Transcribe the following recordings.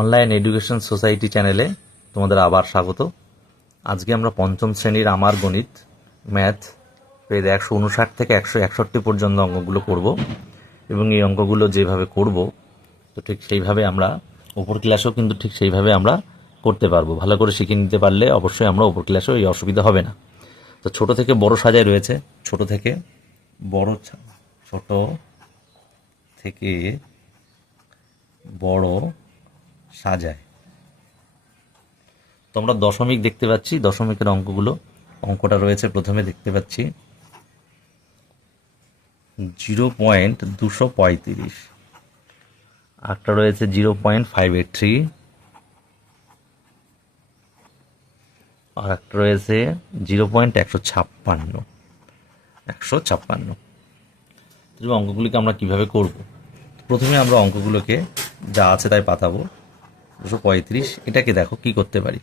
Online education society চ্যানেলে তোমাদের আবার স্বাগত। আজকে আমরা পঞ্চম শ্রেণীর আমার গণিত ম্যাথ পেজ 159 থেকে 161 পর্যন্ত অঙ্কগুলো করব এবং এই অঙ্কগুলো যেভাবে করব তো ঠিক সেইভাবে আমরা উপর ক্লাসেও কিন্তু ঠিক সেইভাবে আমরা করতে পারবো। ভালো করে শিখে নিতে পারলে অবশ্যই আমরা উপর ক্লাসেও এই অসুবিধা হবে না। তো ছোট থেকে বড় সাজায় রয়েছে, ছোট থেকে বড়, ছোট থেকে বড় সাজায়। তো আমরা দশমিক দেখতে পাচ্ছি, দশমিকের অঙ্কটা রয়েছে। প্রথমে দেখতে পাচ্ছি 0.235, একটা রয়েছে 0.583, আর একটা রয়েছে 0.156। অঙ্কগুলিকে আমরা কিভাবে করব? প্রথমে আমরা অঙ্কগুলোকে যা আছে তাই পাতাবো। 235, এটাকে দেখো কি করতে পারি।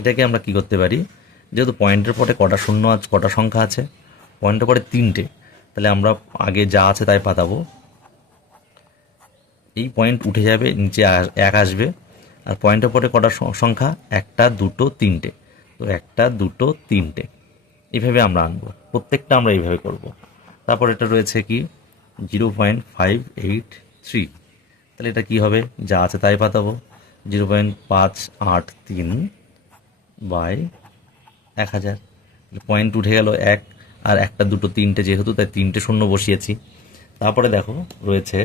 এটাকে আমরা কি করতে পারি, যেহেতু পয়েন্টের পরে কটা শূন্য আছে, কটা সংখ্যা আছে, পয়েন্টের পরে 3টে, তাহলে আমরা আগে যা আছে তাই পাতাবো। এই পয়েন্ট উঠে যাবে, নিচে 1 আসবে, আর পয়েন্টের পরে কটা সংখ্যা, 1, 2, 3টে, তো 1, 2, 3টে, এইভাবে আমরা আনবো। প্রত্যেকটা আমরা এইভাবে করব। তারপর এটা রয়েছে কি 0.583, তাহলে এটা কি হবে, যা আছে তাই পাতাবো। 0.583/1000, পয়েন্ট উঠে গেল 1, আর 1, 2, 3টে যেহেতু, তাই 3টে শূন্য বসিয়েছি। তারপরে দেখো রয়েছে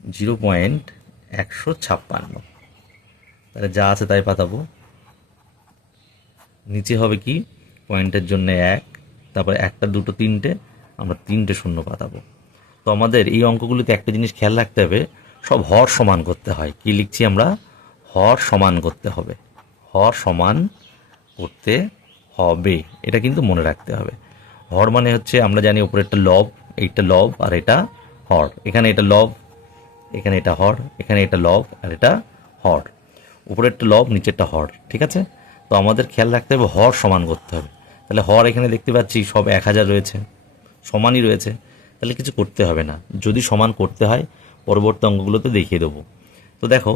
0.156, তাহলে যা আছে তাই পাতাবো। নিচে হবে কি, পয়েন্টের জন্য 1, তারপরে 1, 2, 3টে, আমরা 3টে শূন্য পাতাবো। তো আমাদের এই অঙ্কগুলিতে একটা জিনিস খেয়াল রাখতে হবে, সব হর সমান করতে হয়। কি লিখছি আমরা, হর সমান করতে হবে, হর সমান করতে হবে, এটা কিন্তু মনে রাখতে হবে। হর মানে হচ্ছে, আমরা জানি উপরে একটা লব, এইটা লব আর এটা হর, এখানে এটা লব, এখানে এটা হর, এখানে এটা লব আর এটা হর, উপরে একটা লব নিচে একটা হর, ঠিক আছে। তো আমাদের খেয়াল রাখতে হবে হর সমান করতে হবে। তাহলে হর এখানে দেখতে পাচ্ছি সব 1000 রয়েছে, সমানই রয়েছে, তাহলে কিছু করতে হবে না। যদি সমান করতে হয় পরবর্তী অঙ্কগুলোতে দেখিয়ে দেবো। তো দেখো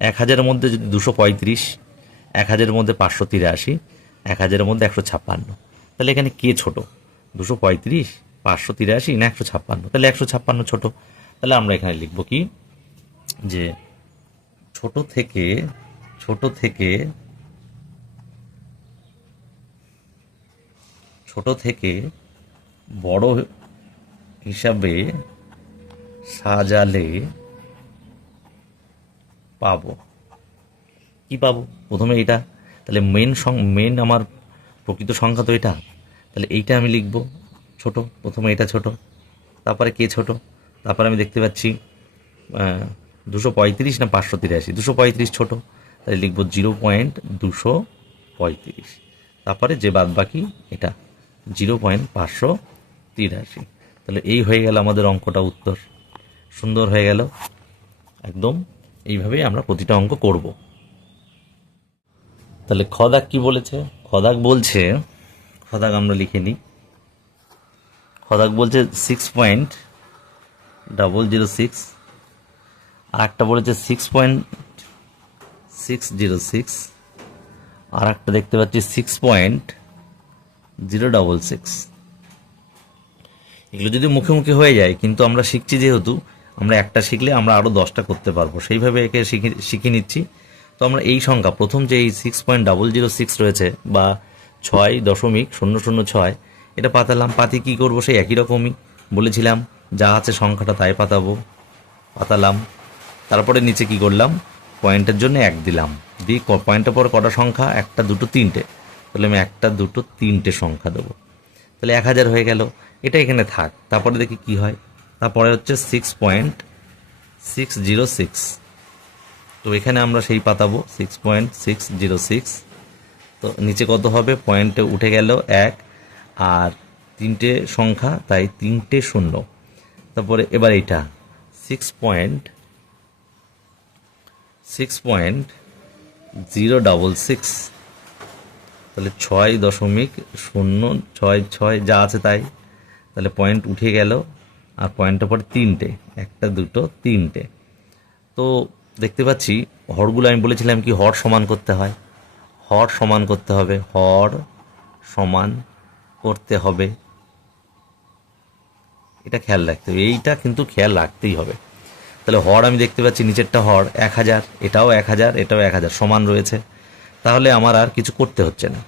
1000-এর মধ্যে যদি 235, 1000-এর মধ্যে 583, 1000-এর মধ্যে 156, তাহলে এখানে কে ছোট, 235, 583 না 156? তাহলে 156 ছোট। তাহলে আমরা এখানে লিখব কি, যে ছোট থেকে বড় হিসাবে সাজালে পাবো কি পাবো, প্রথমে এটা, তাহলে মেন আমার প্রকৃত সংখ্যা তো এটা, তাহলে এইটা আমি লিখব ছোট, প্রথমে এটা ছোট, তারপরে কে ছোট, তারপরে আমি দেখতে পাচ্ছি 235 না 583, 235 ছোট, তাহলে লিখব 0.235, তারপরে যে বাদ বাকি এটা 0.583। তাহলে এই হয়ে গেল আমাদের অঙ্কটা, উত্তর সুন্দর হয়ে গেল একদম। এইভাবেই আমরা প্রতিটা অঙ্ক করব। তাহলে খদাক কি বলেছে, খদাক বলছে, খদাক আমরা লিখে নিই। খদাক বলছে 6.006, আর একটা বলেছে 6.606, আর একটা দেখতে পাচ্ছি 6.066। এগুলো যদি মুখে মুখে হয়ে যায়, কিন্তু আমরা শিখছি যেহেতু, আমরা একটা শিখলে আমরা আরও 10টা করতে পারবো, সেইভাবে একে শিখে নিচ্ছি। তো আমরা এই সংখ্যা, প্রথম যে এই 6.006 রয়েছে বা 6.006, এটা পাতালাম। পাতি কি করব, সেই একই রকমই বলেছিলাম, যা আছে সংখ্যাটা তাই পাতালাম। তারপরে নিচে কি করলাম, পয়েন্টের জন্য 1 দিলাম, দিয়ে পয়েন্টের পর কটা সংখ্যা, 1, 2, 3টে, তাহলে আমি 1, 2, 3টে সংখ্যা দেবো। তাহলে 1000 হয়ে গেল, এটা এখানে থাক। তারপরে দেখি কি হয়, তারপরে হচ্ছে 6.606, তো এখানে আমরা সেই পাতাবো 6.606। তো নিচে কত হবে, পয়েন্টে উঠে গেল 1, আর 3টে সংখ্যা, তাই 3টে শূন্য। তারপরে এবার এটা 6.066, তাহলে 6.066 যা আছে তাই, তাহলে পয়েন্ট উঠে গেল, আর পয়েন্টের পর 3টে, 1, 2, 3টে। তো দেখতে পাচ্ছি হরগুলো আমি বলেছিলাম কি হর সমান করতে হয়, হর সমান করতে হবে, হর সমান করতে হবে, এটা খেয়াল রাখতে হবে, এইটা কিন্তু খেয়াল রাখতেই হবে। তাহলে হর আমি দেখতে পাচ্ছি নিচেরটা হর 1000, এটাও 1000, এটাও 1000 সমান রয়েছে, তাহলে আমার আর কিছু করতে হচ্ছে না।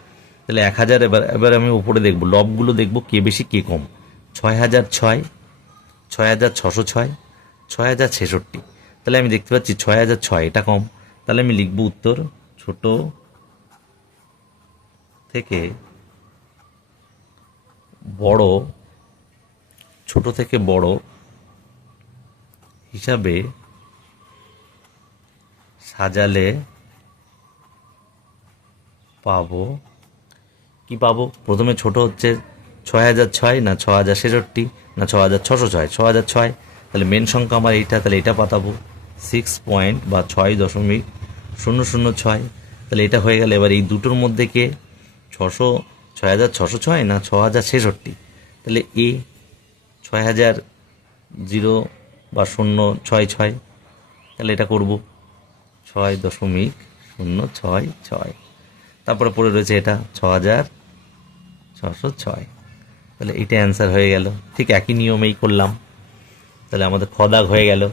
তাহলে 1000, এবার এবার আমি উপরে দেখব, লবগুলো দেখব কে বেশি কে কম। 6006, 6606, 6066। তাহলে আমি দেখতে পাচ্ছি 6006 এটা কম, তাহলে আমি লিখব উত্তর ছোট থেকে বড়, ছোট থেকে বড় হিসাবে সাজালে পাবো, কি পাবো? প্রথমে ছোট হচ্ছে 6006 না 6066 না 6606, 6006, তাহলে মেন সংখ্যা আমার এইটা, তাহলে এটা পাতাবো 6 পয়েন্ট বা 6.006। তাহলে এটা হয়ে গেল। এবার এই দুটোর মধ্যে কে 6606 না 6066, তাহলে এ 6000 বা 066, তাহলে এটা করব 6.066। তারপরে পড়ে রয়েছে এটা 6606, তাহলে এটা অ্যান্সার হয়ে গেল। ঠিক একই নিয়মেই করলাম, তাহলে আমাদের খ দাগ হয়ে গেল।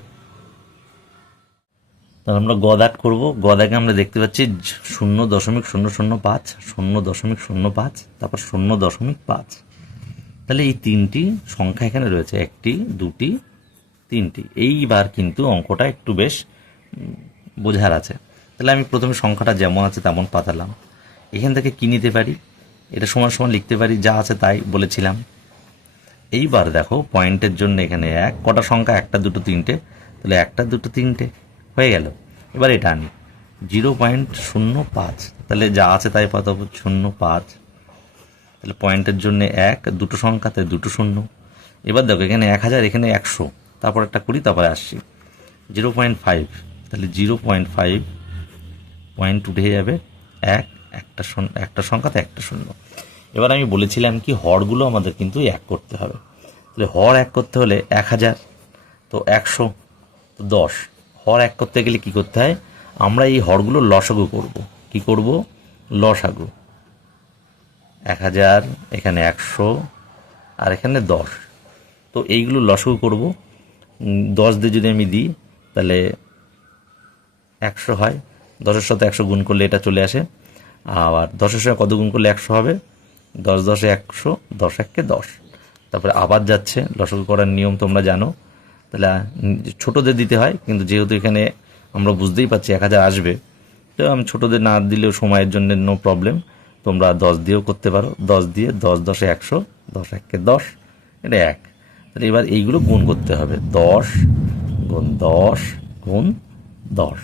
তাহলে আমরা গ দাগ করবো। গ দাগে আমরা দেখতে পাচ্ছি 0.005, 0.05, তারপর 0.5। তাহলে এই তিনটি সংখ্যা এখানে রয়েছে, একটি, দুটি, তিনটি। এইবার কিন্তু অঙ্কটা একটু বেশ বোঝার আছে। তাহলে আমি প্রথমে সংখ্যাটা যেমন আছে তেমন পাতালাম। এখান থেকে কী নিতে পারি, এটা সমান সমান লিখতে পারি, যা আছে তাই বলেছিলাম। এইবার দেখো পয়েন্টের জন্য এখানে এক, কটা সংখ্যা, একটা, দুটো, তিনটে, তাহলে একটা, দুটো, তিনটে হয়ে গেল। এবার এটা আনি 0.05, তাহলে যা আছে তাই পাতাবো 05। তাহলে পয়েন্টের জন্য এক, দুটো সংখ্যা, তাই দুটো শূন্য। এবার দেখো এখানে 1000, এখানে 100, তারপর একটা করি, তারপরে আসছি 0.5, তাহলে 0.5 পয়েন্ট উঠে যাবে এক, একটা সংখ্যাতে একটা শূন্য। এবার আমি বলেছিলাম কি হরগুলো আমাদের কিন্তু এক করতে হবে। তাহলে হর এক করতে হলে 1000, তো 100, তো 10। হর এক করতে গেলে কি করতে হয়, আমরা এই হরগুলো লসাগু করব। কি করব? লসাগু। 1000, এখানে 100, আর এখানে 10, তো এইগুলো লসাগু করব। 10 দিয়ে যদি আমি দিই তাহলে 100 হয়, 10-এর সাথে 100 গুণ করলে এটা চলে আসে। আবার 10-এর সঙ্গে কত গুণ করলে 100 হবে? 10 10-এ 100, 10 1-কে 10। তারপরে আবার যাচ্ছে, লসাগু করার নিয়ম তোমরা জানো। তাহলে ছোটোদের দিতে হয়, কিন্তু যেহেতু এখানে আমরা বুঝতেই পারছি 1000 আসবে, তো আমি ছোটোদের না দিলেও সময়ের জন্য নো প্রবলেম, তোমরা 10 দিয়েও করতে পারো। 10 দিয়ে 10 10-এ 100, 10 1-কে 10, এটা 1। তাহলে এবার এইগুলো গুণ করতে হবে, 10 গুণ 10 গুণ 10,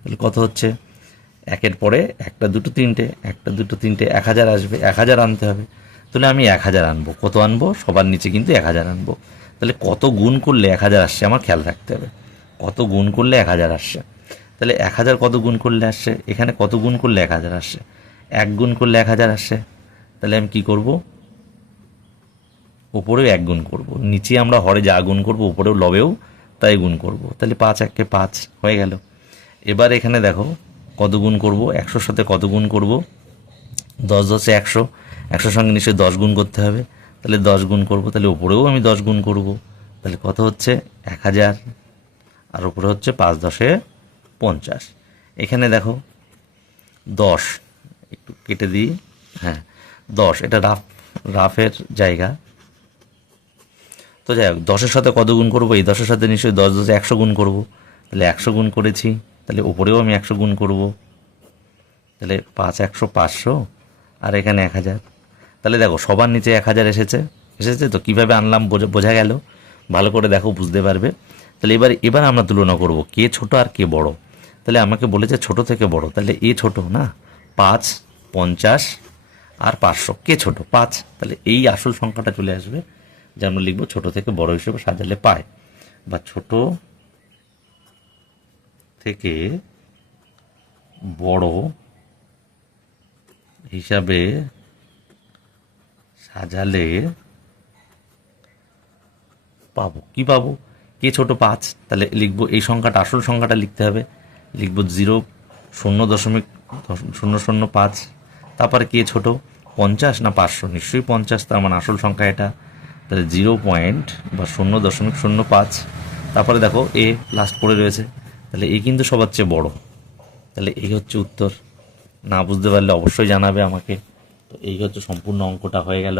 তাহলে কত হচ্ছে? একের পরে একটা, দুটো, তিনটে, একটা, দুটো, তিনটে, 1000 আসবে, 1000 আনতে হবে। তাহলে আমি 1000 আনবো। কত আনবো? সবার নিচে কিন্তু 1000 আনবো। তাহলে কত গুণ করলে 1000 আসছে আমার খেয়াল রাখতে হবে, কত গুণ করলে 1000 আসছে। তাহলে 1000 কত গুণ করলে আসছে, এখানে কত গুণ করলে 1000 আসছে, 1 গুণ করলে 1000 আসছে। তাহলে আমি কি করব? উপরেও 1 গুণ করব, নিচে আমরা হরে যা গুণ করব উপরেও লবেও তাই গুণ করব। তাহলে 5 1-কে 5 হয়ে গেল। এবার এখানে দেখো কত গুণ করব, 100-র সাথে কত গুণ করব? 10 10-এ 100, 100-র সঙ্গে নিশ্চয়ই 10 গুণ করতে হবে, তাহলে 10 গুণ করব। তাহলে উপরেও আমি 10 গুণ করব, তাহলে কত হচ্ছে? 1000, আর উপরে হচ্ছে 5 10-এ 50। এখানে দেখো 10, একটু কেটে দিই, হ্যাঁ 10, এটা রাফের জায়গা। তো যাই হোক, 10-এর সাথে কত গুণ করব? এই 10-এর সাথে নিশ্চয়ই 10 10-এ 100 গুণ করব, তাহলে 100 গুণ করেছি, তাহলে উপরেও আমি 100 গুণ করব, তাহলে 5 100 500, আর এখানে 1000। তাহলে দেখো সবার নিচে 1000 এসেছে, এসেছে তো কীভাবে আনলাম বোঝা গেল, ভালো করে দেখো বুঝতে পারবে। তাহলে এবার আমরা তুলনা করব কে ছোট আর কে বড়। তাহলে আমাকে বলেছে ছোট থেকে বড়, তাহলে এ ছোট না, 5 50 আর 500, কে ছোট? 5। তাহলে এই আসল সংখ্যাটা চলে আসবে, যে আমরা লিখবো ছোট থেকে বড় হিসেবে সাজালে পায়, বা ছোট থেকে বড় হিসাবে সাজালে পাবো। কি পাবো? কে ছোট? 5। তাহলে লিখবো এই সংখ্যাটা, আসল সংখ্যাটা লিখতে হবে, লিখব 0.0005। তারপরে কে ছোট, 50 না 500? নিশ্চয়ই 50, তার মানে আসল সংখ্যা এটা। তাহলে 0.0.05। তারপরে দেখো এ লাস্ট পড়ে রয়েছে, তাহলে এ কিন্তু সবার চেয়ে বড়, তাহলে এই হচ্ছে উত্তর। না বুঝতে পারলে অবশ্যই জানাবে আমাকে। তো এই হচ্ছে সম্পূর্ণ অঙ্কটা হয়ে গেল।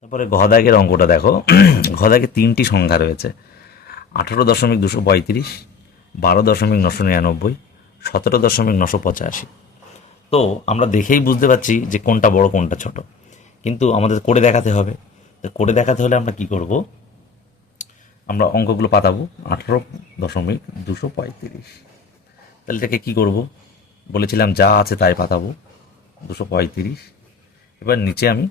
তারপরে ঘদাগের অঙ্কটা দেখো। ঘদাগে 3টি সংখ্যা রয়েছে, 18.235, 12.999, 17.985। তো আমরা দেখেই বুঝতে পারছি যে কোনটা বড় কোনটা ছোট, কিন্তু আমাদের করে দেখাতে হবে। তো করে দেখাতে হলে আমরা কি করব, আমরা অঙ্কগুলো পাতাবো। 18.235, তাহলে এটাকে কী করব, বলেছিলাম যা আছে তাই পাতাবো, 235। এবার নিচে আমি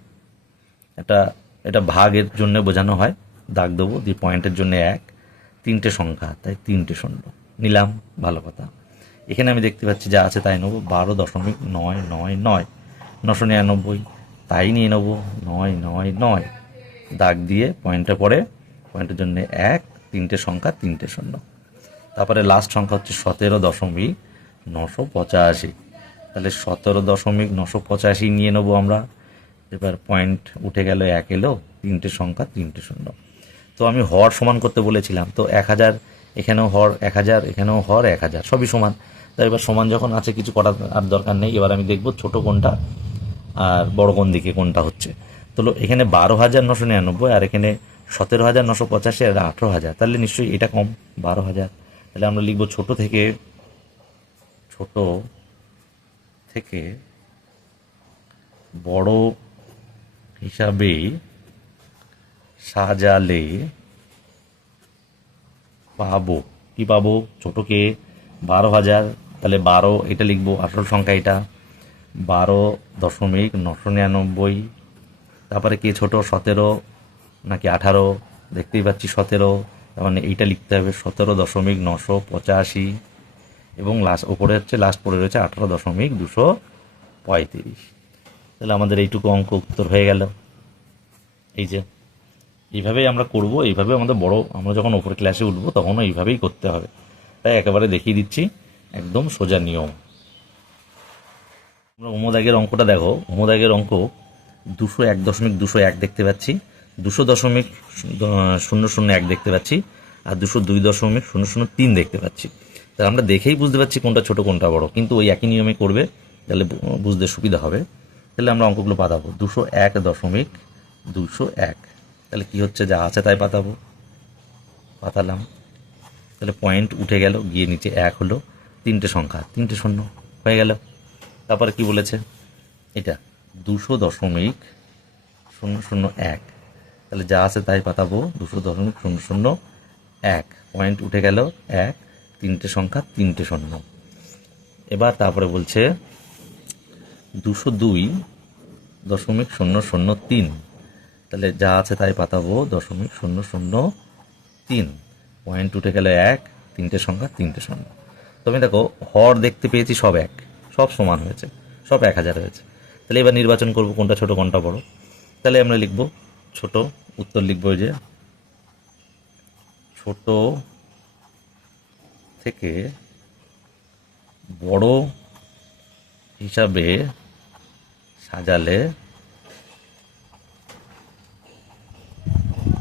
এটা ভাগের জন্য বোঝানো হয়, দাগ দেবো, দিয়ে পয়েন্টের জন্য 1, 3টে সংখ্যা তাই 3টে শূন্য নিলাম, ভালো কথা। এখানে আমি দেখতে পাচ্ছি যা আছে তাই নেবো, 12.999, 999 তাই নিয়ে নেবো, 999 দাগ দিয়ে পয়েন্টে পড়ে, পয়েন্টের জন্য 1, 3টে সংখ্যা 3টে শূন্য। তারপরে লাস্ট সংখ্যা হচ্ছে 17.985, তাহলে 17.985 নিয়ে নেবো আমরা। এবার পয়েন্ট উঠে গেল, 1 এলো, 3টে সংখ্যা 3টে শূন্য। তো আমি হর সমান করতে বলেছিলাম, তো 1000 এখানেও হর 1000, এখানেও হর 1000, সবই সমান। তো এবার সমান যখন আছে কিছু করার আর দরকার নেই। এবার আমি দেখব ছোট কোনটা আর বড় কোন দিকে কোনটা হচ্ছে। তো এখানে 12,999 আর এখানে 17,985 আর 18,000, তাহলে নিশ্চয়ই এটা কম, 12,000। তাহলে আমরা লিখব ছোট থেকে বড় হিসাবে সাজালে পাবো, কি পাবো, ছোটকে 12,000, তাহলে 12 এটা লিখবো, আসল সংখ্যা এটা 12.999। তারপরে কে ছোট, 17 নাকি 18? দেখতেই পাচ্ছি 17, তার মানে এইটা লিখতে হবে 17.985, এবং ওপরে হচ্ছে লাস্ট পড়ে রয়েছে 18.235। তাহলে আমাদের এইটুকু অঙ্ক উত্তর হয়ে গেল। এই যে এইভাবেই আমরা করব, এইভাবে আমাদের আমরা যখন ওপরে ক্লাসে উঠবো তখনও এইভাবেই করতে হবে। তাই একেবারে দেখিয়ে দিচ্ছি, একদম সোজা নিয়ম। আমরা ওমদাগের অঙ্কটা দেখো। ওমদাগের অঙ্ক 201.201 দেখতে পাচ্ছি, 200.001 দেখতে পাচ্ছি, আর 202.003 দেখতে পাচ্ছি। তাহলে আমরা দেখেই বুঝতে পারছি কোনটা ছোট কোনটা বড়, কিন্তু ওই একই নিয়মে করবে, তাহলে বুঝতে সুবিধা হবে। তাহলে আমরা অঙ্কগুলো পাতাবো, 201.201, তাহলে কি হচ্ছে, যা আছে তাই পাতালাম। তাহলে পয়েন্ট উঠে গেল, গিয়ে নিচে 1 হলো, 3টে সংখ্যা 3টে শূন্য হয়ে গেল। তারপরে কি বলেছে, এটা 200.001, তাহলে যা আছে তাই পাতাবো, 200.001, পয়েন্ট উঠে গেল 1, 3টে সংখ্যা 3টে শূন্য। এবার তারপরে বলছে 202.003, তাহলে যা আছে তাই পাতাবো, 0.003, পয়েন্ট উঠে গেল 1, 3টে সংখ্যা 3টে শূন্য। তুমি দেখো হর দেখতে পেয়েছি সব এক, সব সমান হয়েছে, সব 1000 হয়েছে। তাহলে এবার নির্বাচন করব কোনটা ছোট কোনটা বড়। তাহলে আমরা লিখব ছোট, উত্তর লিখব যে ছোট থেকে বড় হিসাবে সাজালে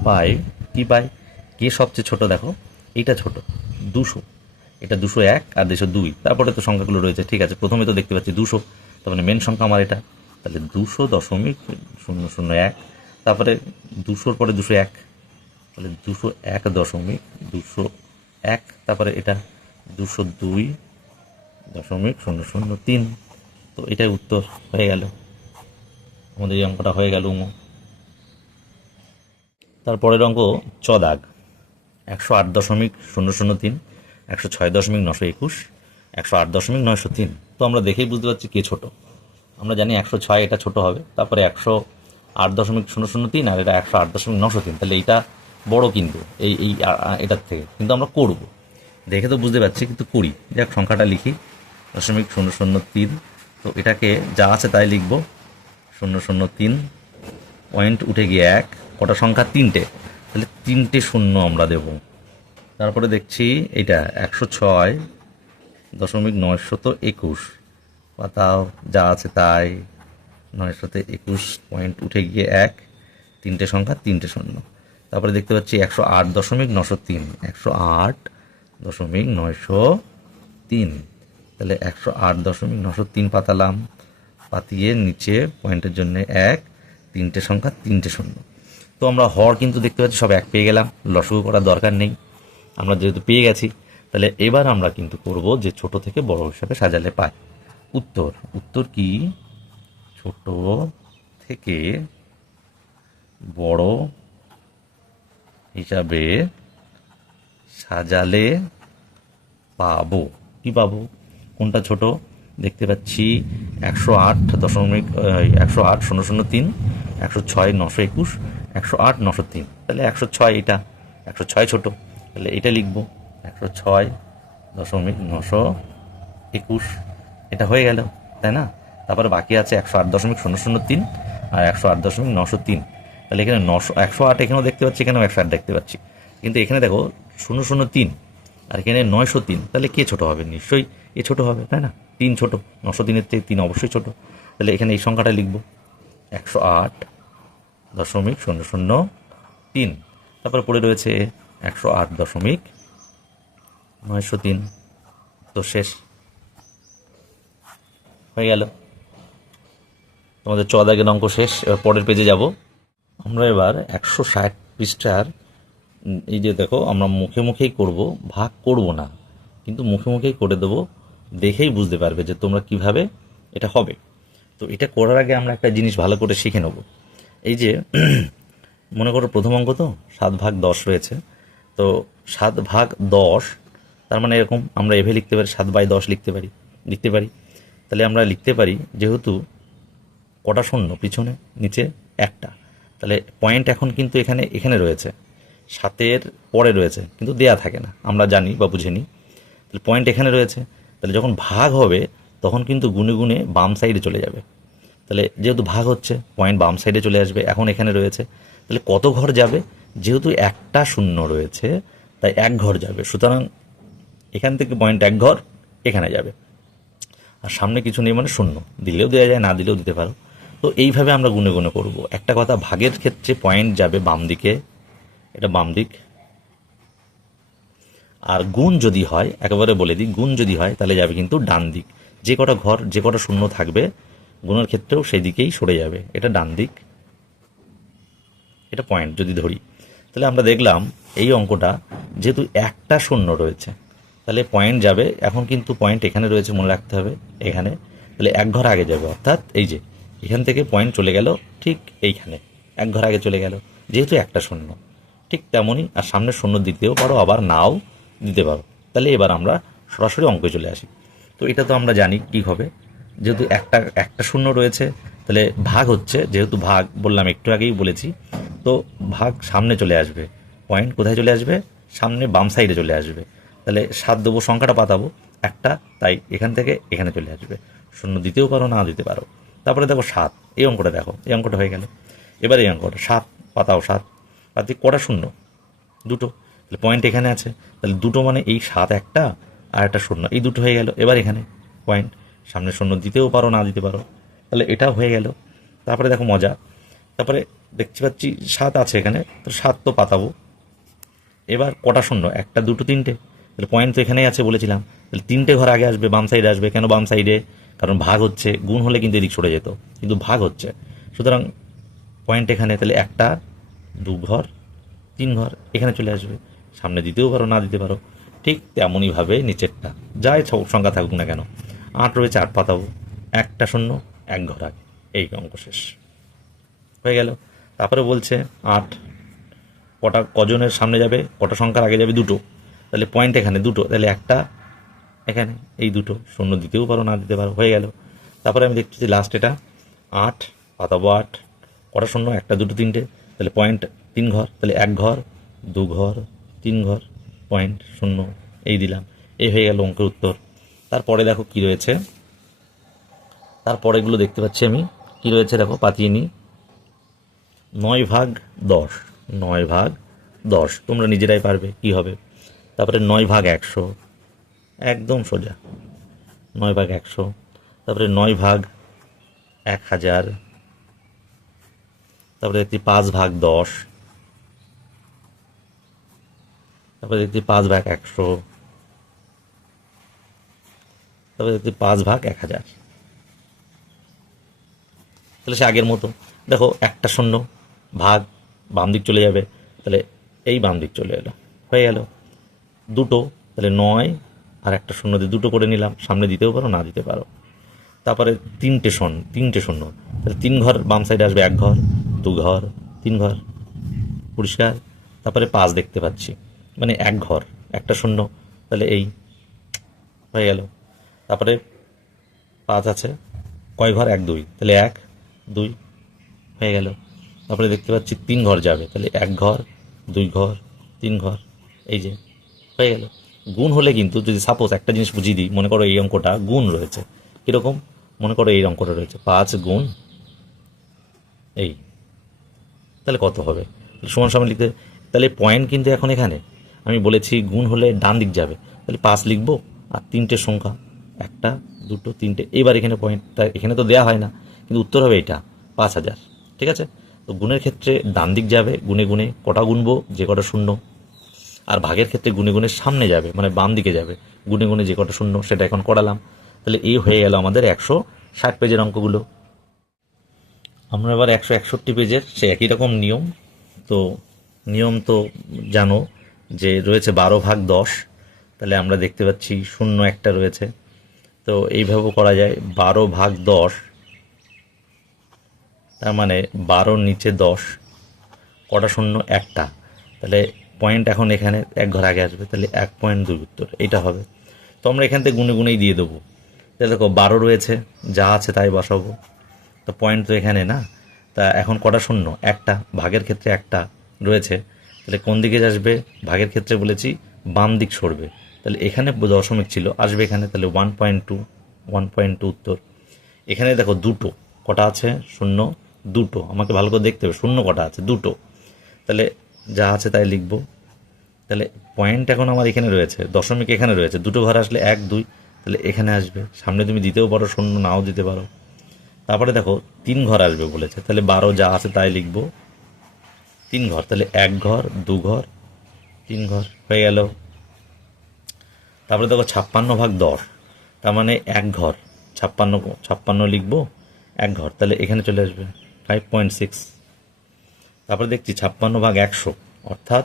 পাই, কি পাই, কে সবচেয়ে ছোট, দেখো এইটা ছোট, 200, এটা 201 আর 202, তারপরে তো সংখ্যাগুলো রয়েছে, ঠিক আছে। প্রথমে তো দেখতে পাচ্ছি 200, তার মানে মেন সংখ্যা আমার এটা, তাহলে 200.001, তারপরে 200-র পরে 201, তাহলে 201.201, তারপরে এটা 202.003। তো এটাই উত্তর হয়ে গেল, আমাদের এই অঙ্কটা হয়ে গেল। তারপরের অঙ্ক চদাগ 108.003, 106.921, 108.903। তো আমরা দেখেই বুঝতে পারছি কে ছোট। আমরা জানি 106 এটা ছোট হবে, তারপরে 108.003 আর এটা 108.903, তাহলে এইটা বড়, কিন্তু এটার থেকে, কিন্তু আমরা করব, দেখে তো বুঝতে পারছি, কিন্তু করি। যাক, সংখ্যাটা লিখি 0.003, তো এটাকে যা আছে তাই লিখব, 003, পয়েন্ট উঠে গিয়ে 1, কটা সংখ্যা? তিনটে, তাহলে তিনটে শূন্য আমরা দেব। তারপরে দেখছি এইটা 106.921 পাতাও, যা আছে তাই, 921 পয়েন্ট উঠে গিয়ে এক, তিনটে সংখ্যা তিনটে শূন্য। তারপরে দেখতে পাচ্ছি 108.903, 108.903, তাহলে 108.903 পাতালাম, পাতিয়ে নিচে পয়েন্টের জন্য এক, তিনটে সংখ্যা তিনটে শূন্য। তো আমরা হর কিন্তু দেখতে পাচ্ছি সব এক পেয়ে গেলাম, লসাগু করার দরকার নেই, আমরা যেহেতু পেয়ে গেছি। তাহলে এবার আমরা কিন্তু করব যে ছোট থেকে বড় হিসাবে সাজালে পাই। উত্তর, উত্তর কি? ছোট থেকে বড় হিসাবে সাজালে পাবো। কি পাবো? কোনটা ছোট? দেখতে পাচ্ছি 108.003, 106.921, 108.903, তাহলে 106 এটা, 106 ছোট, তাহলে এটা লিখবো 106.921, এটা হয়ে গেল, তাই না? তারপরে বাকি আছে 108.003 আর 108.903, তাহলে এখানে 108 এখানেও দেখতে পাচ্ছি, এখানেও 108 দেখতে পাচ্ছি, কিন্তু এখানে দেখো 003 আর এখানে 903, তাহলে কে ছোট হবে? নিশ্চয়ই এ ছোট হবে, তাই না? 3 ছোট, 903-এর থেকে 3 অবশ্যই ছোট, তাহলে এখানে এই সংখ্যাটা লিখবো 108.003। তারপরে পড়ে রয়েছে 108.903, তো শেষ হয়ে গেল, তোমাদের 14 দাগের অঙ্ক শেষ। এবার পরের পেজে যাব আমরা। এবার 160 পৃষ্ঠার এই যে দেখো, আমরা মুখে মুখেই করব, ভাগ করব না, কিন্তু মুখে মুখেই করে দেবো, দেখেই বুঝতে পারবে যে তোমরা কিভাবে এটা হবে। তো এটা করার আগে আমরা একটা জিনিস ভালো করে শিখে নেব। এই যে মনে করো প্রথম অঙ্ক তো 7/10 রয়েছে, তো 7/10, তার মানে এরকম আমরা এভাবে লিখতে পারি, 7/10 লিখতে পারি। তাহলে আমরা লিখতে পারি, যেহেতু কটা শূন্য পিছনে নিচে একটা, তাহলে পয়েন্ট এখন কিন্তু এখানে রয়েছে, 7-এর পরে রয়েছে, কিন্তু দেয়া থাকে না, আমরা জানি বা বুঝে নিই। তাহলে পয়েন্ট এখানে রয়েছে, তাহলে যখন ভাগ হবে তখন কিন্তু গুনে গুনে বাম সাইডে চলে যাবে। তাহলে যেহেতু ভাগ হচ্ছে, পয়েন্ট বাম সাইডে চলে আসবে, এখন এখানে রয়েছে, তাহলে কত ঘর যাবে? যেহেতু একটা শূন্য রয়েছে তাই এক ঘর যাবে, সুতরাং এখান থেকে পয়েন্ট এক ঘর এখানে যাবে, আর সামনে কিছু নেই মানে শূন্য, দিলেও দেওয়া যায়, না দিলেও দিতে পারো। তো এইভাবে আমরা গুনে গুনে করব। একটা কথা, ভাগের ক্ষেত্রে পয়েন্ট যাবে বাম দিকে, এটা বাম দিক, আর গুণ যদি হয়, একেবারে বলে দিই, গুণ যদি হয় তাহলে যাবে কিন্তু ডান দিক। যে কটা ঘর, যে কটা শূন্য থাকবে গুণের ক্ষেত্রেও সেই দিকেই সরে যাবে, এটা ডান দিক, এটা পয়েন্ট যদি ধরি। তাহলে আমরা দেখলাম এই অঙ্কটা যেহেতু একটা শূন্য রয়েছে, তাহলে পয়েন্ট যাবে, এখন কিন্তু পয়েন্ট এখানে রয়েছে, মনে রাখতে হবে এখানে, তাহলে এক ঘর আগে যাবে, অর্থাৎ এই যে এখান থেকে পয়েন্ট চলে গেল ঠিক এইখানে, এক ঘর আগে চলে গেল, যেহেতু একটা শূন্য। ঠিক তেমনই, আর সামনে শূন্য দিতেও পারো, আবার নাও দিতে পারো। তাহলে এবার আমরা সরাসরি অঙ্কে চলে আসি। তো এটা তো আমরা জানি কি হবে, যেহেতু একটা শূন্য রয়েছে, তাহলে ভাগ হচ্ছে, যেহেতু ভাগ বললাম, একটু আগেই বলেছি, তো ভাগ সামনে চলে আসবে, পয়েন্ট কোথায় চলে আসবে? সামনে বাম সাইডে চলে আসবে। তাহলে 7 দেবো, সংখ্যাটা পাতাবো একটা, তাই এখান থেকে এখানে চলে আসবে, শূন্য দিতেও পারো, না দিতে পারো। তারপরে দেখো 7, এই অঙ্কটা দেখো, এই অঙ্কটা হয়ে গেল। এবার এই অঙ্কটা 7 পাতাও, 7 পাতি কটা শূন্য? দুটো, তাহলে পয়েন্ট এখানে আছে, তাহলে দুটো মানে এই 7 একটা আর একটা শূন্য, এই দুটো হয়ে গেল। এবার এখানে পয়েন্ট, সামনে শূন্য দিতেও পারো, না দিতে পারো, তাহলে এটাও হয়ে গেল। তারপরে দেখো মজা, তারপরে দেখতে পাচ্ছি 7 আছে এখানে, তো 7 তো পাতাবো। এবার কটা শূন্য? একটা, দুটো, তিনটে, তাহলে পয়েন্ট তো এখানেই আছে বলেছিলাম, তাহলে তিনটে ঘর আগে আসবে, বাম সাইডে আসবে। কেন বাম সাইডে? কারণ ভাগ হচ্ছে, গুণ হলে কিন্তু এদিক সরে যেত, কিন্তু ভাগ হচ্ছে, সুতরাং পয়েন্ট এখানে, তাহলে একটা, দু ঘর, তিন ঘর এখানে চলে আসবে, সামনে দিতেও পারো, না দিতে পারো। ঠিক তেমনইভাবে নিচেরটা যাই সংখ্যা থাকুক না কেন, 8 রয়েছে, 8 পাতাবো, একটা শূন্য, এক ঘর আগে, এই অঙ্ক শেষ হয়ে গেল। তারপরে বলছে 8 কজনের সামনে যাবে, কটা সংখ্যার আগে যাবে? দুটো, তাহলে পয়েন্ট এখানে দুটো, তাহলে একটা এখানে, এই দুটো, শূন্য দিতেও পারো, না দিতে পারো, হয়ে গেল। তারপরে আমি দেখতেছি লাস্ট এটা 8 পাতাবো, 8 কটা শূন্য? একটা, দুটো, তিনটে, তাহলে পয়েন্ট 3 ঘর, তাহলে এক ঘর, দু ঘর, 3 ঘর, পয়েন্ট শূন্য, এই দিলাম, এই হয়ে গেল অঙ্কের উত্তর। তারপরে দেখো কি রয়েছে, তারপরেগুলো দেখতে পাচ্ছি আমি কি রয়েছে, দেখো পাতিয়ে নিই। 9/10, 9/10 তোমরা নিজেরাই পারবে কি হবে। তারপরে 9/100, একদম সোজা 9/100। তারপরে 9/1000, তারপরে দেখছি 5/10, তারপরে দেখছি 5/100, তারপরে দেখছি 5/1000। তাহলে সে আগের মতো দেখো, একটা শূন্য ভাগ বাম দিক চলে যাবে, তাহলে এই বাম দিক চলে এলো, হয়ে গেল দুটো। তাহলে 9 আর একটা শূন্য দিয়ে দুটো করে নিলাম, সামনে দিতেও পারো না দিতে পারো। তারপরে তিনটে শূন্য, তাহলে 3 ঘর বাম সাইডে আসবে, 1 ঘর 2 ঘর 3 ঘর, পরিষ্কার। তারপরে 5 দেখতে পাচ্ছি, মানে 1 ঘর একটা শূন্য, তাহলে এই হয়ে গেল। তারপরে 5 আছে, কয় ঘর, 1 2, তাহলে 1 2 হয়ে গেল। তারপরে দেখতে পাচ্ছি 3 ঘর যাবে, তাহলে 1 ঘর 2 ঘর 3 ঘর, এই যে হয়ে গেল। গুণ হলে কিন্তু, যদি সাপোজ একটা জিনিস বুঝিয়ে দিই, মনে করো এই অঙ্কটা গুণ রয়েছে, কীরকম, মনে করো এই অঙ্কটা রয়েছে 5 গুণ এই, তাহলে কত হবে, সমান সমান লিখতে। তাহলে পয়েন্ট কিন্তু এখন এখানে আমি বলেছি গুণ হলে ডান দিক যাবে, তাহলে 5 লিখবো, আর 3টে সংখ্যা 1 2 3টে। এবার এখানে পয়েন্টটা এখানে তো দেওয়া হয় না, কিন্তু উত্তর হবে এটা 5000, ঠিক আছে। তো গুণের ক্ষেত্রে ডান দিক যাবে, গুণে গুণে কটা গুনবো, যে কটা শূন্য। আর ভাগের ক্ষেত্রে গুণে গুণে সামনে যাবে, মানে বাম দিকে যাবে, গুণে গুণে যে কটা শূন্য সেটা এখন করালাম। তাহলে এই হয়ে গেল আমাদের 160 পেজের অঙ্কগুলো। আমরা এবার 161 পেজের সে একই রকম নিয়ম। তো নিয়ম তো জানো যে রয়েছে 12/10, তাহলে আমরা দেখতে পাচ্ছি শূন্য একটা রয়েছে, তো এইভাবেও করা যায় 12/10, তার মানে 12 নিচে 10, কটা শূন্য, একটা, তাহলে পয়েন্ট এখন এখানে 1 ঘর আগে আসবে, তাহলে 1.2 উত্তর এইটা হবে। তো আমরা এখান থেকে গুনে গুনেই দিয়ে দেবো। তাহলে দেখো 12 রয়েছে, যা আছে তাই বসাবো, তো পয়েন্ট তো এখানে না, তা এখন কটা শূন্য, একটা, ভাগের ক্ষেত্রে একটা রয়েছে, তাহলে কোন দিকে আসবে, ভাগের ক্ষেত্রে বলেছি বাম দিক সরবে, তাহলে এখানে দশমিক ছিল, আসবে এখানে, তাহলে 1.2 উত্তর। এখানে দেখো দুটো, কটা আছে, শূন্য দুটো, আমাকে ভালো করে দেখতে হবে শূন্য কটা আছে, দুটো, তাহলে যা আছে তাই লিখবো। তাহলে পয়েন্ট এখন আমার এখানে রয়েছে, দশমিক এখানে রয়েছে, দুটো ঘর আসলে 1 2, তাহলে এখানে আসবে, সামনে তুমি দিতেও পারো শূন্য, নাও দিতে পারো। তারপরে দেখো 3 ঘর আসবে বলেছে, তাহলে 12 যা আছে তাই লিখবো, 3 ঘর, তাহলে 1 ঘর 2 ঘর 3 ঘর হয়ে গেল। তারপরে দেখো 56/10, তার মানে 1 ঘর, 56 লিখবো, 1 ঘর, তাহলে এখানে চলে আসবে 5.6। তারপরে দেখছি 56/100, অর্থাৎ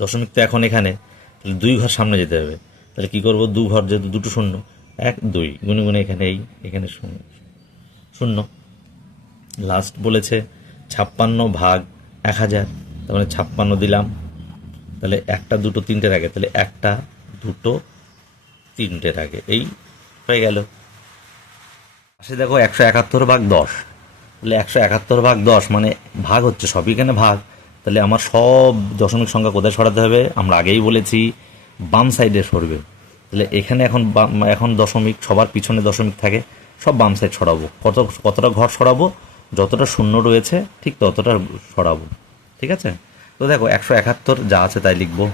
দশমিক তো এখন এখানে, তাহলে 2 ঘর সামনে যেতে হবে, তাহলে কি করব, 2 ঘর যেহেতু দুটো শূন্য, 1 2 গুনে গুনে এখানে এখানে শূন্য শূন্য। লাস্ট বলেছে 56/1000, তার মানে 56 দিলাম, তাহলে 1 2 3টের আগে, তাহলে 1 2 3টের আগে, এই হয়ে গেল। পাশে দেখো 171/10, তাহলে 171/10 মানে ভাগ হচ্ছে, সবই এখানে ভাগ, তাহলে আমার সব দশমিক সংখ্যা কোথায় সরাতে হবে, আমরা আগেই বলেছি বাম সাইডে সরবে। তাহলে এখানে এখন দশমিক, সবার পিছনে দশমিক থাকে, সব বাম সাইড সরাবো, কতটা ঘর সরাবো, যতটা শূন্য রয়েছে ঠিক ততটা সরাবো, ঠিক আছে। তো দেখো 171 যা আছে তাই লিখবো,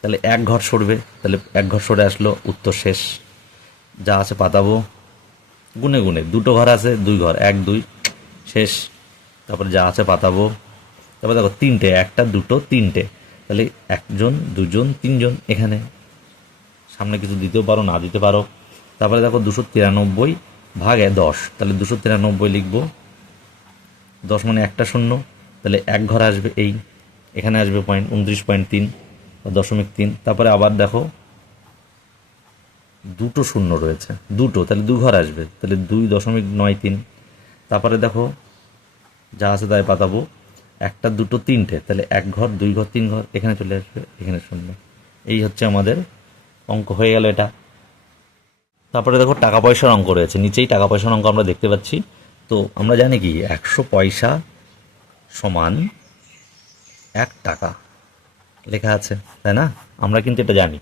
তাহলে 1 ঘর সরবে, তাহলে 1 ঘর সরে আসলো, উত্তর শেষ, যা আছে পাতাবো, গুনে গুনে দুটো ঘর আছে, 2 ঘর 1 2 শেষ। তারপরে যা আছে পাতাবো, তারপর দেখো 3টে, 1 2 3টে, তাহলে 1 জন 2 জন 3 জন, এখানে সামনে কিছু দিতেও পারো না দিতে পারো। তারপরে দেখো 293/10, তাহলে 293 লিখবো, 10 মানে একটা শূন্য, তাহলে 1 ঘর আসবে, এই এখানে আসবে পয়েন্ট 29.3 .3। তারপরে আবার দেখো দুটো শূন্য রয়েছে, দুটো, তাহলে 2 ঘর আসবে, তাহলে 2.93। তারপরে দেখো যা আছে তাই পাতাবো, 1 2 3টে, তাহলে 1 ঘর 2 ঘর 3 ঘর, এখানে চলে আসবে, এখানে শূন্য। এই হচ্ছে আমাদের অঙ্ক, হয়ে গেল এটা। তারপরে দেখো টাকা পয়সার অঙ্ক রয়েছে, নিচেই টাকা পয়সার অঙ্ক আমরা দেখতে পাচ্ছি। তো আমরা জানি কি 100 পয়সা সমান 1 টাকা লেখা আছে, তাই না, আমরা কিন্তু এটা জানি,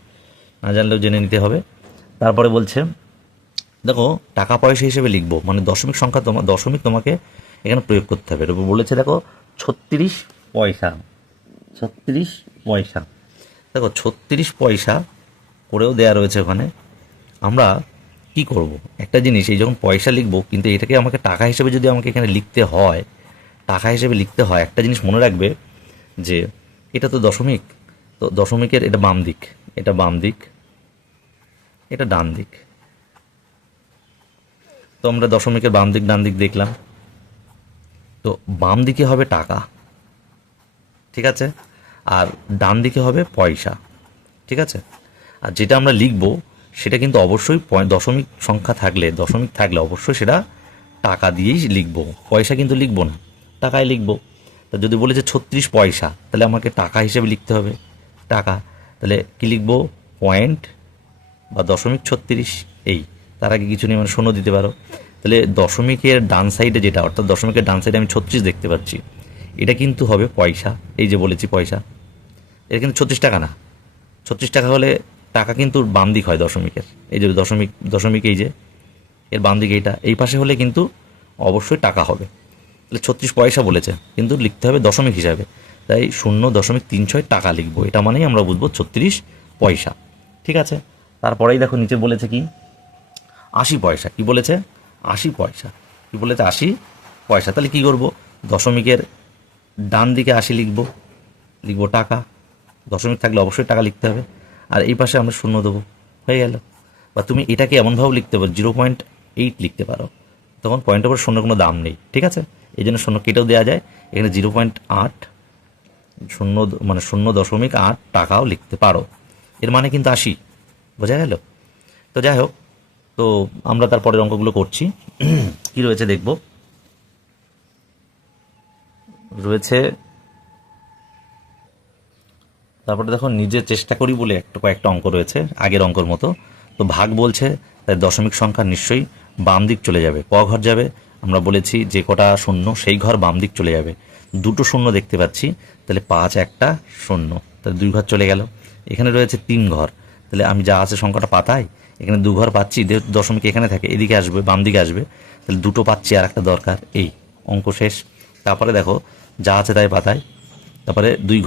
না জানলেও জেনে নিতে হবে। তারপরে বলছে দেখো টাকা পয়সা হিসেবে লিখবো, মানে দশমিক সংখ্যা দশমিক তোমাকে এখানে প্রয়োগ করতে হবে। এটা বলেছে দেখো 36 পয়সা, 36 পয়সা। দেখো 36 পয়সা করেও দেয়া রয়েছে ওখানে। আমরা কি করব, একটা জিনিস, এই যখন পয়সা লিখবো, কিন্তু এটাকে আমাকে টাকা হিসেবে যদি আমাকে এখানে লিখতে হয়, টাকা হিসেবে লিখতে হয়, একটা জিনিস মনে রাখবে যে এটা তো দশমিক, তো দশমিকের এটা বাম দিক, এটা বাম দিক, এটা ডান দিক। তো আমরা দশমিকের বাম দিক ডান দিক দেখলাম, তো বাম দিকে হবে টাকা, ঠিক আছে, আর ডান দিকে হবে পয়সা, ঠিক আছে। আর যেটা আমরা লিখবো সেটা কিন্তু অবশ্যই দশমিক সংখ্যা থাকলে, দশমিক থাকলে অবশ্যই সেটা টাকা দিয়েই লিখবো, পয়সা কিন্তু লিখবো না, টাকায় লিখবো। তা যদি বলে যে 36 পয়সা, তাহলে আমাকে টাকা হিসেবে লিখতে হবে টাকা। তাহলে কি লিখবো, পয়েন্ট বা দশমিক 36, এই, তার আগে কিছু নেই, মানে শূন্য দিতে পারো। তাহলে দশমিকের ডান সাইডে যেটা, অর্থাৎ দশমিকের ডান সাইডে আমি 36 দেখতে পাচ্ছি, এটা কিন্তু হবে পয়সা। এই যে বলেছি পয়সা, এটা কিন্তু 36 টাকা না। 36 টাকা হলে টাকা কিন্তু বাম দিক হয় দশমিকের, এই যে দশমিক, দশমিক এই যে এর বাম দিকে এইটা, এই পাশে হলে কিন্তু অবশ্যই টাকা হবে। তাহলে 36 পয়সা বলেছে, কিন্তু লিখতে হবে দশমিক হিসাবে, তাই 0.36 টাকা লিখবো। এটা মানেই আমরা বুঝবো 36 পয়সা, ঠিক আছে। তারপরেই দেখো নিচে বলেছে কি 80 পয়সা, কি বলেছে 80 পয়সা, কি বলেছে 80 পয়সা। তাহলে কি করব, দশমিকের ডান দিকে 80 লিখবো, লিখবো টাকা, দশমিক থাকলে অবশ্যই টাকা লিখতে হবে, আর এই পাশে আমরা শূন্য দেবো, হয়ে গেল। বা তুমি এটাকে এমনভাবেও লিখতে পারো 0.8 লিখতে পারো, তখন পয়েন্টের উপর শূন্য কোনো দাম নেই, ঠিক আছে, এই জন্য শূন্য কেটেও দেওয়া যায়। এখানে 0.8 শূন্য, মানে 0.8 টাকাও লিখতে পারো, এর মানে কিন্তু 80, বোঝা গেল। তো যাই হোক, তো আমরা তারপরের অঙ্কগুলো করছি। কি রয়েছে দেখব, রয়েছে তারপরে দেখো নিজে চেষ্টা করি বলে কয়েকটা অঙ্ক রয়েছে আগের অঙ্কর মতো। তো ভাগ বলছে, তাই দশমিক সংখ্যা নিশ্চয়ই বাম দিক চলে যাবে। ক ঘর যাবে, আমরা বলেছি যে কটা শূন্য সেই ঘর বাম দিক চলে যাবে। দুটো শূন্য দেখতে পাচ্ছি, তাহলে 5 একটা শূন্য, তাহলে 2 ঘর চলে গেল। এখানে রয়েছে 3 ঘর, তাহলে আমি যা আছে সংখ্যাটা পাতাই, এখানে 2 ঘর পাচ্ছি, দশমিক এখানে থাকে, এদিকে আসবে, বাম দিকে আসবে, তাহলে দুটো পাচ্ছি, আর একটা দরকার, এই অঙ্ক শেষ। তারপরে দেখো যা আছে তাই পাতায়, তারপরে 2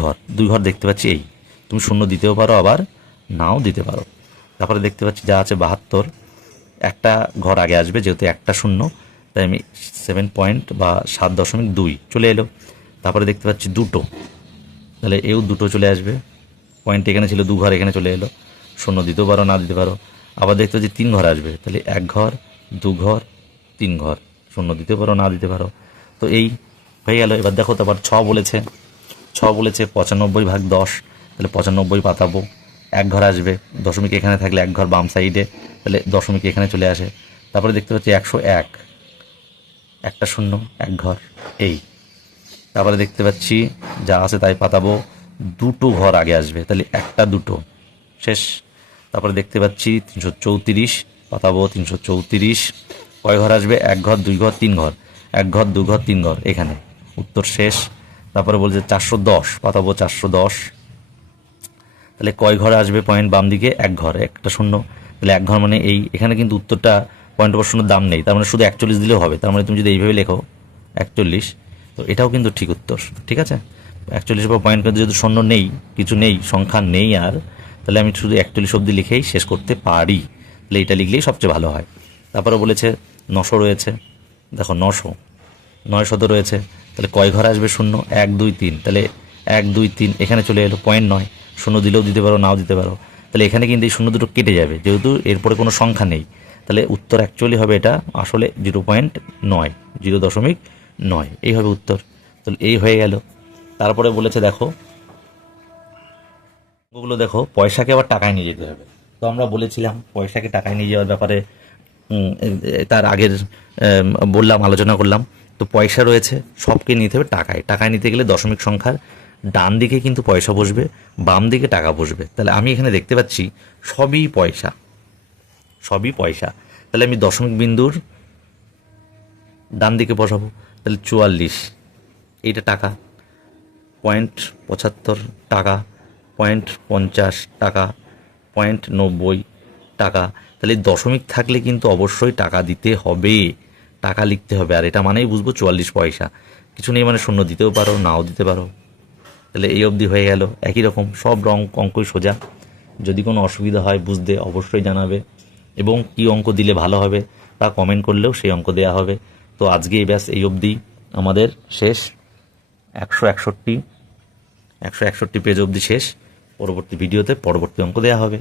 ঘর দেখতে পাচ্ছি, এই তুমি শূন্য দিতেও পারো আবার নাও দিতে পারো। তারপরে দেখতে পাচ্ছি যা আছে 72, একটা ঘর আগে আসবে, যেহেতু একটা শূন্য, তাই আমি 7 পয়েন্ট বা 7.2 চলে এলো। তারপরে দেখতে পাচ্ছি দুটো, তাহলে এও দুটো চলে আসবে, পয়েন্ট এখানে ছিল, 2 ঘর এখানে চলে এলো, শূন্য দিতেও পারো না দিতে পারো। আবার দেখতে পাচ্ছি 3 ঘর আসবে, তাহলে 1 ঘর 2 ঘর 3 ঘর, শূন্য দিতে পারো না দিতে পারো। তো এই হয়ে গেল। এবার দেখো তারপর 6 বলেছে, 6 বলেছে 95/10, তাহলে 95 পাতাবো, 1 ঘর আসবে, দশমিক এখানে থাকলে 1 ঘর বাম সাইডে, তাহলে দশমিক এখানে চলে আসে। তারপরে দেখতে পাচ্ছি 101, একটা শূন্য 1 ঘর, এই। তারপরে দেখতে পাচ্ছি যা আছে তাই পাতাবো, দুটো ঘর আগে আসবে, তাহলে একটা দুটো শেষ। তারপরে দেখতে পাচ্ছি 334 পাতাবো, 334 কয় ঘর আসবে, 1 ঘর 2 ঘর 3 ঘর, 1 ঘর 2 ঘর 3 ঘর, এখানে উত্তর শেষ। তারপরে বলছে 410 পাতাবো, 410, তাহলে কয় ঘরে আসবে, পয়েন্ট বাম দিকে 1 ঘর, একটা শূন্য, তাহলে 1 ঘর মানে এই, এখানে কিন্তু উত্তরটা পয়েন্ট ওপর শূন্য দাম নেই, তার মানে শুধু 41 দিলেও হবে। তার মানে তুমি যদি এইভাবে লেখো 41, তো এটাও কিন্তু ঠিক উত্তর, ঠিক আছে। 41 পর পয়েন্ট কিন্তু যেহেতু শূন্য নেই, কিছু নেই, সংখ্যা নেই আর, তাহলে আমি শুধু 41 অবধি লিখেই শেষ করতে পারি, তাহলে এটা লিখলেই সবচেয়ে ভালো হয়। তারপরে বলেছে 900 রয়েছে, দেখো 900 তো রয়েছে, তাহলে কয় ঘর আসবে শূন্য, 1 2 3, তাহলে 1 2 3 এখানে চলে এলো, পয়েন্ট নয়, শূন্য দিলেও দিতে পারো নাও দিতে পারো, তাহলে এখানে কিন্তু এই শূন্য দুটো কেটে যাবে, যেহেতু এরপরে কোনো সংখ্যা নেই, তাহলে উত্তর অ্যাকচুয়ালি হবে এটা আসলে 0.9, 0.9, এই হবে উত্তর। তাহলে এই হয়ে গেল। তারপরে বলেছে দেখো ওগুলো দেখো, পয়সাকে আবার টাকায় নিয়ে যেতে হবে। তো আমরা বলেছিলাম পয়সাকে টাকায় নিয়ে যাওয়ার ব্যাপারে, তার আগের বললাম, আলোচনা করলাম। তো পয়সা রয়েছে, সবকে নিতে হবে টাকায়, টাকায় নিতে গেলে দশমিক সংখ্যার ডান দিকে কিন্তু পয়সা বসবে, বাম দিকে টাকা বসবে। তাহলে আমি এখানে দেখতে পাচ্ছি সবই পয়সা, সবই পয়সা, তাহলে আমি দশমিক বিন্দুর ডান দিকে বসাবো, তাহলে 44, এইটা টাকা, 0.75 টাকা, 0.50 টাকা, 0.90 টাকা। তাহলে দশমিক থাকলে কিন্তু অবশ্যই টাকা দিতে হবে, টাকা লিখতে হবে, আর এটা মানেই বুঝবো 44 পয়সা। কিছু নেই মানে শূন্য দিতেও পারো, নাও দিতে পারো। তাহলে এই অবধি হয়ে গেল। একই রকম সব অঙ্কই সোজা। যদি কোনো অসুবিধা হয় বুঝতে অবশ্যই জানাবে, এবং কি অঙ্ক দিলে ভালো হবে তা কমেন্ট করলেও সেই অঙ্ক দেওয়া হবে। তো আজকে ব্যাস এই অবধি আমাদের শেষ। 161 পেজ অবধি শেষ। পরবর্তী ভিডিওতে পরবর্তী অঙ্ক দেওয়া হবে।